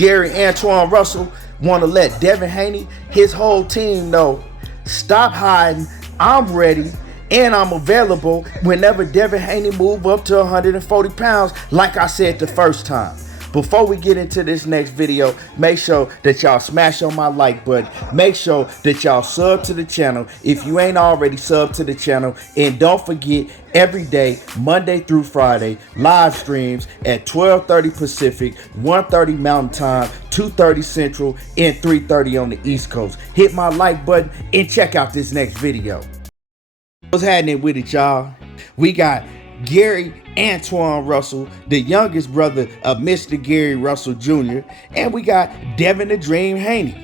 Gary Antuanne Russell want to let Devin Haney, his whole team know, stop hiding, I'm ready, and I'm available whenever Devin Haney move up to 140 pounds, like I said the first time. Before we get into this next video, make sure that y'all smash on my like button. Make sure that y'all sub to the channel if you ain't already subbed to the channel. And don't forget, every day, Monday through Friday, live streams at 12:30 Pacific, 1:30 Mountain Time, 2:30 Central, and 3:30 on the East Coast. Hit my like button and check out this next video. What's happening with it, y'all? We got Gary Antuanne Russell, the youngest brother of Mr. Gary Russell Jr., and we got Devin the Dream Haney.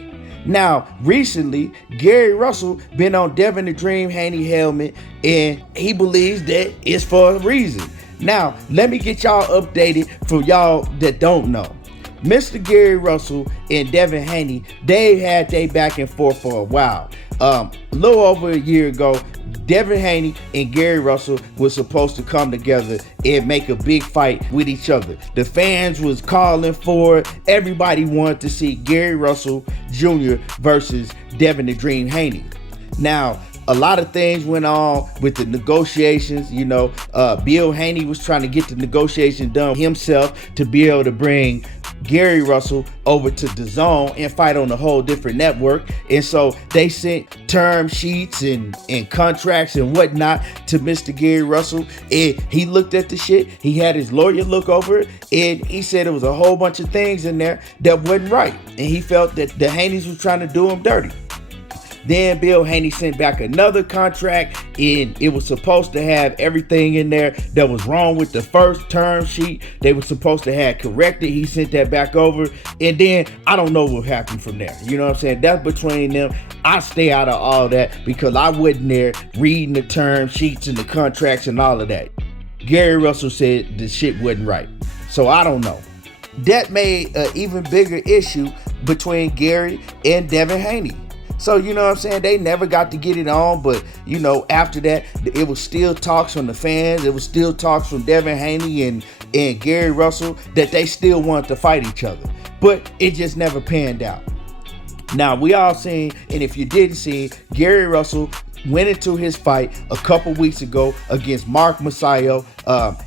Now, recently, Gary Russell been on Devin the Dream Haney helmet, and he believes that it's for a reason. Now, let me get y'all updated for y'all that don't know. Mr. Gary Russell and Devin Haney, they had their back and forth for a while. A little over a year ago, Devin Haney and Gary Russell was supposed to come together and make a big fight with each other. The fans was calling for it. Everybody wanted to see Gary Russell Jr. versus Devin the Dream Haney. Now, a lot of things went on with the negotiations. You know, Bill Haney was trying to get the negotiation done himself to be able to bring Gary Russell over to DAZN and fight on a whole different network. And so they sent term sheets and contracts and whatnot to Mr. Gary Russell. And he looked at the shit. He had his lawyer look over it. And he said there was a whole bunch of things in there that wasn't right. And he felt that the Haneys was trying to do him dirty. Then Bill Haney sent back another contract, and it was supposed to have everything in there that was wrong with the first term sheet. They were supposed to have corrected. He sent that back over, and then I don't know what happened from there. You know what I'm saying? That's between them. I stay out of all that because I wasn't there reading the term sheets and the contracts and all of that. Gary Russell said the shit wasn't right. So I don't know. That made an even bigger issue between Gary and Devin Haney. So, you know what I'm saying? They never got to get it on, but, you know, after that, it was still talks from the fans. It was still talks from Devin Haney and Gary Russell that they still wanted to fight each other. But it just never panned out. Now, we all seen, and if you didn't see, Gary Russell went into his fight a couple weeks ago against Mark Masayo.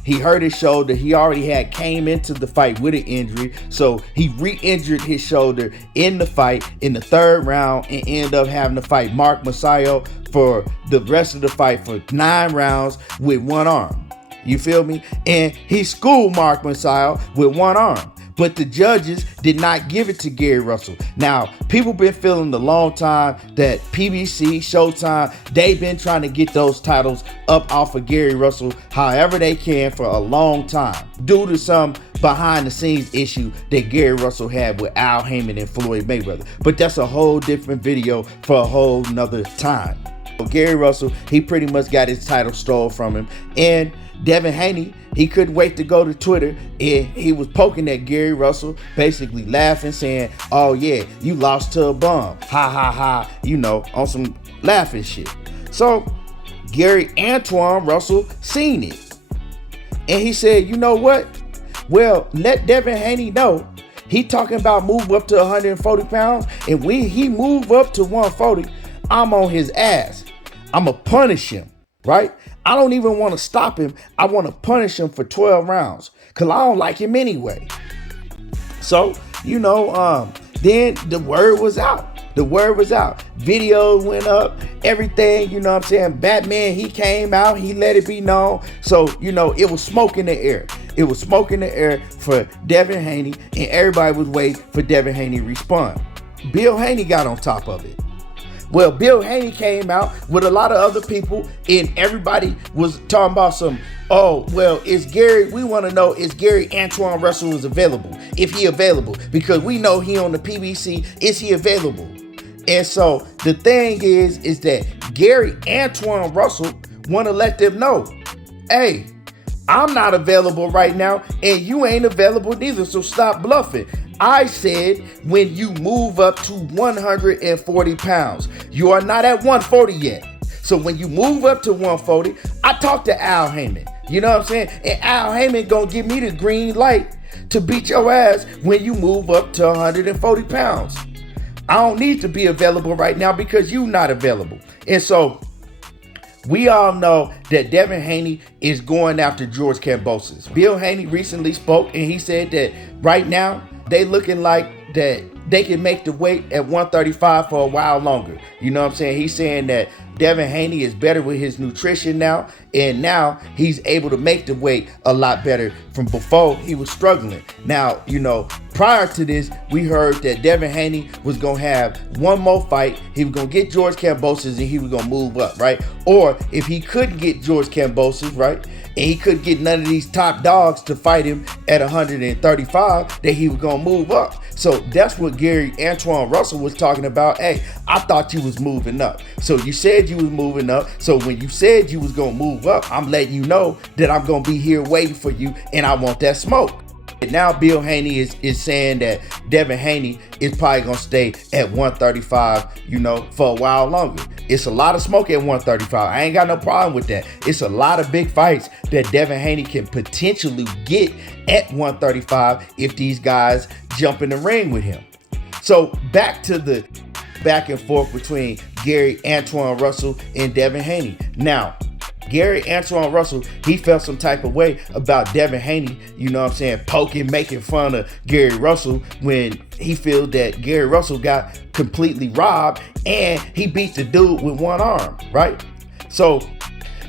He hurt his shoulder. He already came into the fight with an injury. So he re-injured his shoulder in the fight in the third round and ended up having to fight Mark Masayo for the rest of the fight for 9 rounds with one arm. You feel me? And he schooled Mark Masayo with one arm. But the judges did not give it to Gary Russell. Now, people been feeling the long time that PBC, Showtime, they've been trying to get those titles up off of Gary Russell however they can for a long time due to some behind the scenes issue that Gary Russell had with Al Haymon and Floyd Mayweather. But that's a whole different video for a whole nother time. Gary Russell, he pretty much got his title stolen from him. And Devin Haney, he couldn't wait to go to Twitter, and he was poking at Gary Russell, basically laughing, saying, oh yeah, you lost to a bum. Ha ha ha, you know, on some laughing shit. So Gary Antuanne Russell seen it. And he said, you know what? Well, let Devin Haney know. He talking about move up to 140 pounds, and when he move up to 140, I'm on his ass. I'ma punish him, right? I don't even want to stop him. I want to punish him for 12 rounds because I don't like him anyway. So, you know, then the word was out. The word was out. Videos went up, everything, you know what I'm saying? Batman, he came out, he let it be known. So, you know, it was smoke in the air. It was smoke in the air for Devin Haney, and everybody was waiting for Devin Haney to respond. Bill Haney got on top of it. Well, Bill Haney came out with a lot of other people, and everybody was talking about some, oh, well, is Gary, we want to know, is Gary Antuanne Russell is available? If he available, because we know he on the PBC, is he available? And so the thing is that Gary Antuanne Russell want to let them know, hey, I'm not available right now, and you ain't available neither, so stop bluffing. I said when you move up to 140 pounds. You are not at 140 yet. So when you move up to 140, I talked to Al Haymon. You know what I'm saying? And Al Haymon gonna give me the green light to beat your ass when you move up to 140 pounds. I don't need to be available right now because you're not available. And so we all know that Devin Haney is going after George Kambosos. Bill Haney recently spoke and he said that right now they looking like that they can make the weight at 135 for a while longer. You know what I'm saying? He's saying that Devin Haney is better with his nutrition now, and now he's able to make the weight a lot better from before he was struggling. Now, you know, prior to this, we heard that Devin Haney was going to have one more fight. He was going to get George Kambosos and he was going to move up, right? Or if he couldn't get George Kambosos, right, and he couldn't get none of these top dogs to fight him at 135, that he was going to move up. So that's what Antuanne Russell was talking about. Hey, I thought you was moving up. So you said you was moving up. So when you said you was going to move up, I'm letting you know that I'm going to be here waiting for you and I want that smoke. And now Bill Haney is saying that Devin Haney is probably going to stay at 135, you know, for a while longer. It's a lot of smoke at 135. I ain't got no problem with that. It's a lot of big fights that Devin Haney can potentially get at 135 if these guys jump in the ring with him. So back to the back and forth between Antuanne Russell and Devin Haney. Now, Antuanne Russell, he felt some type of way about Devin Haney, you know what I'm saying, poking, making fun of Gary Russell when he feels that Gary Russell got completely robbed and he beat the dude with one arm, right? So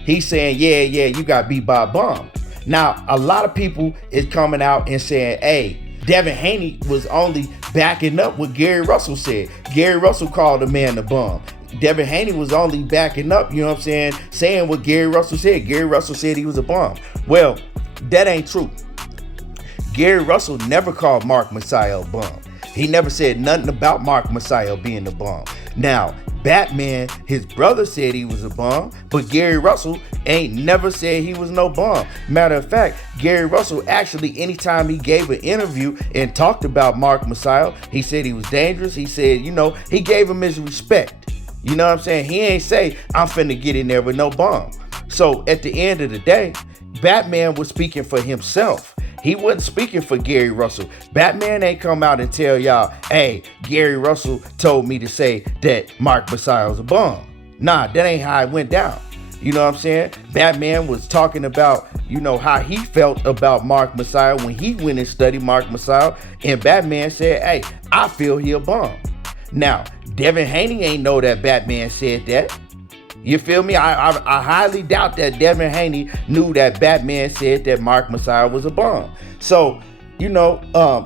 he's saying, yeah, you got beat by a bum. Now, a lot of people is coming out and saying, hey, Devin Haney was only backing up what Gary Russell said. Gary Russell called the man a bum. Devin Haney was only backing up, you know what I'm saying what Gary Russell said. Gary Russell said he was a bum. Well, that ain't true. Gary Russell never called Mark Messiah a bum. He never said nothing about Mark Messiah being a bum. Now, Batman, his brother, said he was a bum, but Gary Russell ain't never said he was no bum. Matter of fact, Gary Russell actually, anytime he gave an interview and talked about Mark Messiah, he said he was dangerous. He said, you know, he gave him his respect. You know what I'm saying? He ain't say, I'm finna get in there with no bum. So at the end of the day, Batman was speaking for himself. He wasn't speaking for Gary Russell. Batman ain't come out and tell y'all, hey, Gary Russell told me to say that Mark Messiah was a bum. Nah, that ain't how it went down. You know what I'm saying? Batman was talking about, you know, how he felt about Mark Messiah when he went and studied Mark Messiah. And Batman said, hey, I feel he a bum. Now, Devin Haney ain't know that Batman said that. You feel me? I highly doubt that Devin Haney knew that Batman said that Mark Messiah was a bum. So, you know,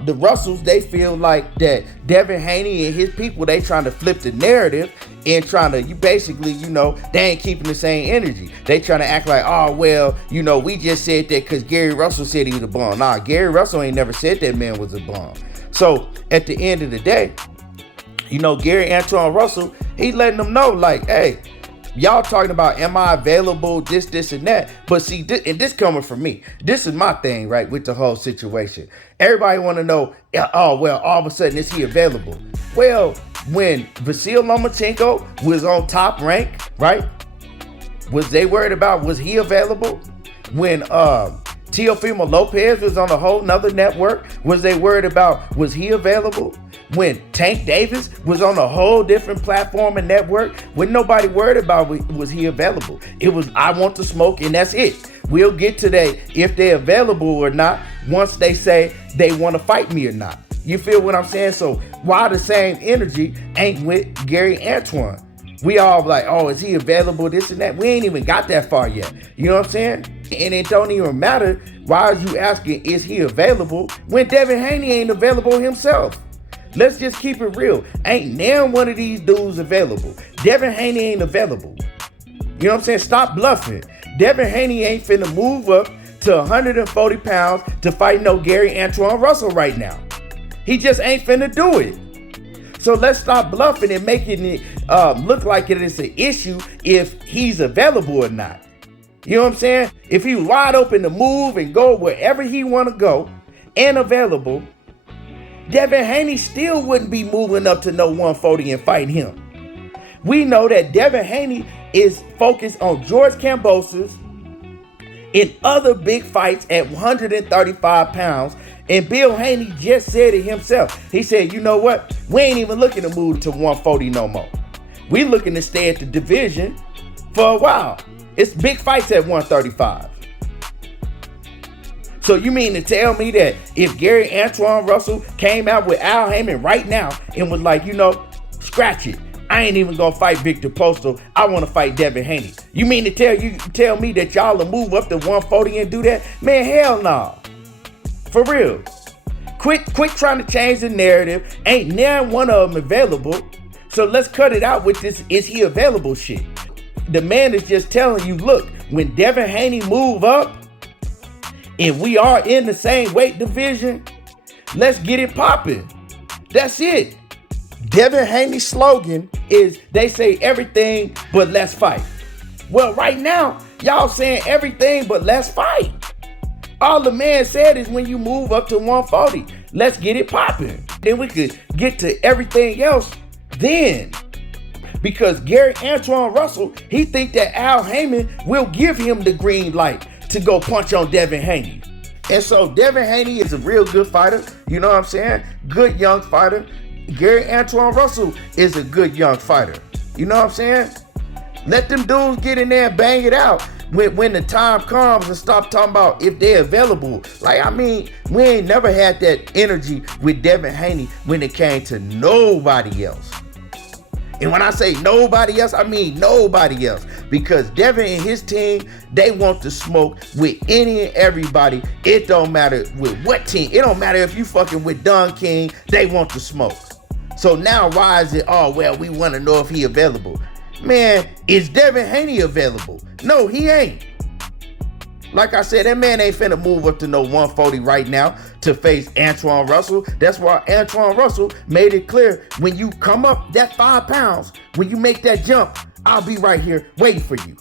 the Russells, they feel like that Devin Haney and his people, they trying to flip the narrative and trying to, you basically, you know, they ain't keeping the same energy. They trying to act like, oh, well, you know, we just said that because Gary Russell said he was a bum. Nah, Gary Russell ain't never said that man was a bum. So, at the end of the day, you know, Antuanne Russell, he letting them know, like, hey, y'all talking about, am I available, this, and that. But see, this coming from me. This is my thing, right, with the whole situation. Everybody want to know, oh, well, all of a sudden, is he available? Well, when Vasil Lomachenko was on top rank, right, was they worried about, was he available? When Teofimo Lopez was on a whole nother network, was they worried about, was he available? When Tank Davis was on a whole different platform and network, when nobody worried about was he available. It was, I want to smoke, and that's it. We'll get to that if they're available or not once they say they want to fight me or not. You feel what I'm saying? So why the same energy ain't with Gary Antuanne? We all like, oh, is he available, this and that? We ain't even got that far yet. You know what I'm saying? And it don't even matter. Why are you asking, is he available, when Devin Haney ain't available himself? Let's just keep it real. Ain't now one of these dudes available. Devin Haney ain't available. You know what I'm saying? Stop bluffing. Devin Haney ain't finna move up to 140 pounds to fight no Gary Antuanne Russell right now. He just ain't finna do it. So let's stop bluffing and making it look like it is an issue if he's available or not. You know what I'm saying? If he was wide open to move and go wherever he want to go and available, Devin Haney still wouldn't be moving up to no 140 and fight him. We know that Devin Haney is focused on George Kambosos in other big fights at 135 pounds. And Bill Haney just said it himself. He said, you know what? We ain't even looking to move to 140 no more. We looking to stay at the division for a while. It's big fights at 135. So you mean to tell me that if Gary Antuanne Russell came out with Al Haymon right now and was like, scratch it, I ain't even gonna fight Victor Postal, I wanna fight Devin Haney. You mean to tell me that y'all will move up to 140 and do that? Man, hell no. For real. Quit trying to change the narrative. Ain't now one of them available. So let's cut it out with this is he available shit. The man is just telling you, look, when Devin Haney move up and we are in the same weight division, let's get it popping. That's it. Devin Haney's slogan is they say everything but let's fight. Well, right now, y'all saying everything but let's fight. All the man said is when you move up to 140, let's get it popping. Then we could get to everything else then. Because Gary Antuanne Russell, he think that Al Haymon will give him the green light to go punch on Devin Haney. And so Devin Haney is a real good fighter. You know what I'm saying? Good young fighter. Gary Antuanne Russell is a good young fighter. You know what I'm saying? Let them dudes get in there and bang it out when the time comes, and stop talking about if they're available. We ain't never had that energy with Devin Haney when it came to nobody else. And when I say nobody else, I mean nobody else. Because Devin and his team, they want to smoke with any and everybody. It don't matter with what team. It don't matter if you fucking with Don King, they want to smoke. So now why is it, we want to know if he available? Man, is Devin Haney available? No, he ain't. Like I said, that man ain't finna move up to no 140 right now to face Antuanne Russell. That's why Antuanne Russell made it clear, when you come up that 5 pounds, when you make that jump, I'll be right here waiting for you.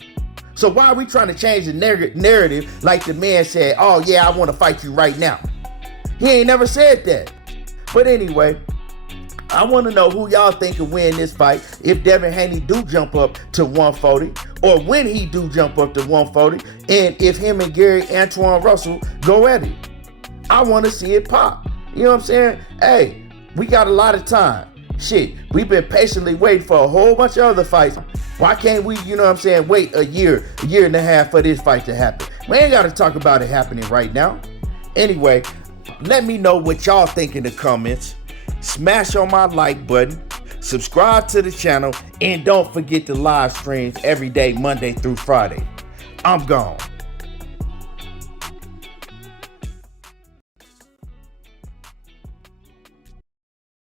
So why are we trying to change the narrative like the man said, I want to fight you right now? He ain't never said that. But anyway, I want to know who y'all think will win this fight if Devin Haney do jump up to 140, or when he do jump up to 140, and if him and Gary Antuanne Russell go at it. I want to see it pop. You know what I'm saying? Hey, we got a lot of time. Shit, we've been patiently waiting for a whole bunch of other fights. Why can't we, wait a year and a half for this fight to happen? We ain't got to talk about it happening right now. Anyway, let me know what y'all think in the comments. Smash on my like button, subscribe to the channel, and don't forget the live streams every day, Monday through Friday. I'm gone.